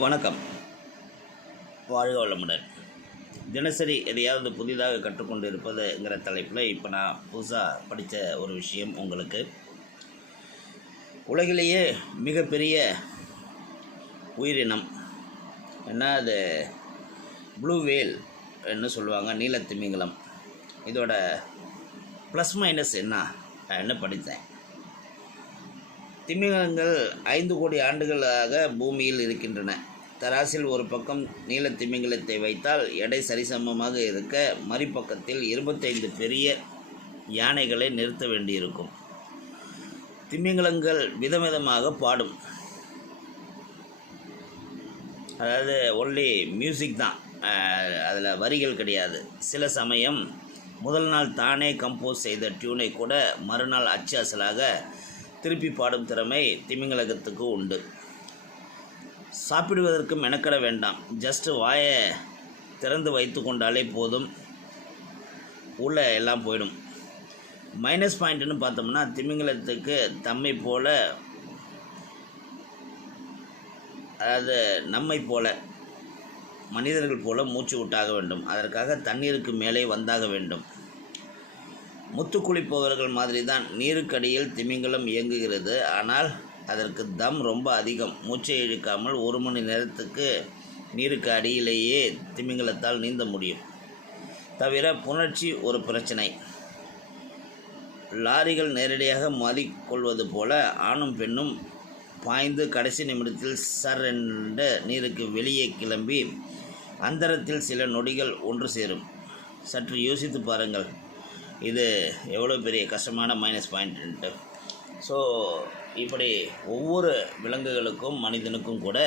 வணக்கம். வாழ்க வளமுடன். தினசரி எதையாவது புதிதாக கற்றுக்கொண்டு இருப்பதுங்கிற தலைப்பில் இப்போ நான் புதுசாக படித்த ஒரு விஷயம் உங்களுக்கு. உலகிலேயே மிகப்பெரிய உயிரினம் என்ன அது? ப்ளூ வேல் என்ன சொல்லுவாங்க நீலத்திமிங்கலம். இதோட ப்ளஸ் மைனஸ் என்ன? என்ன படித்தேன்? திமிங்கலங்கள் ஐந்து கோடி ஆண்டுகளாக பூமியில் இருக்கின்றன. தராசில் ஒரு பக்கம் நீல திமிங்கலத்தை வைத்தால் எடை சரிசமமாக இருக்க மறுபக்கத்தில் இருபத்தைந்து பெரிய யானைகளை நிறுத்த வேண்டியிருக்கும். திமிங்கலங்கள் விதவிதமாக பாடும். அதாவது ஒன்லி மியூசிக் தான். அதில் வரிகள் கிடையாது. சில சமயம் முதல் நாள் தானே கம்போஸ் செய்த டியூனை கூட மறுநாள் அச்சு அசலாக திருப்பி பாடும் திறமை திமிங்கலகத்துக்கு உண்டு. சாப்பிடுவதற்கு மெனக்கட வேண்டாம். ஜஸ்ட்டு வாயை திறந்து வைத்து கொண்டாலே போதும். உள்ளே எல்லாம் போயிடும். மைனஸ் பாயிண்ட்னு பார்த்தோம்னா திமிங்கலத்துக்கு தம்மை போல அதாவது நம்மை போல மனிதர்கள் போல மூச்சு விட்டாக வேண்டும். அதற்காக தண்ணீருக்கு மேலே வந்தாக வேண்டும். முத்து குளிப்பவர்கள் மாதிரி தான் நீருக்கடியில் திமிங்கலம் இயங்குகிறது. ஆனால் அதற்கு தம் ரொம்ப அதிகம். மூச்சை இழுக்காமல் ஒரு மணி நேரத்துக்கு நீருக்கு அடியிலேயே திமிங்கலத்தால் நீந்த முடியும். தவிர புணர்ச்சி ஒரு பிரச்சனை. லாரிகள் நேரடியாக மோதிக்கொள்வது போல ஆணும் பெண்ணும் பாய்ந்து கடைசி நிமிடத்தில் சர் என்ற நீருக்கு வெளியே கிளம்பி அந்தரத்தில் சில நொடிகள் ஒன்று சேரும். சற்று யோசித்து பாருங்கள். இது எவ்வளோ பெரிய கஷ்டமான மைனஸ் பாயிண்ட்டு ஸோ இப்படி ஒவ்வொரு விலங்குகளுக்கும் மனிதனுக்கும் கூட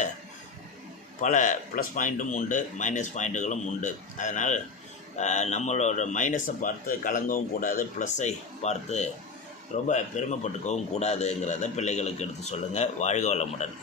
பல ப்ளஸ் பாயிண்ட்டும் உண்டு மைனஸ் பாயிண்ட்டுகளும் உண்டு. அதனால் நம்மளோட மைனஸை பார்த்து கலங்கவும் கூடாது ப்ளஸ்ஸை பார்த்து ரொம்ப பெருமைப்பட்டுக்கவும் கூடாதுங்கிறத பிள்ளைகளுக்கு எடுத்து சொல்லுங்கள் வாழ்க வளமுடன்.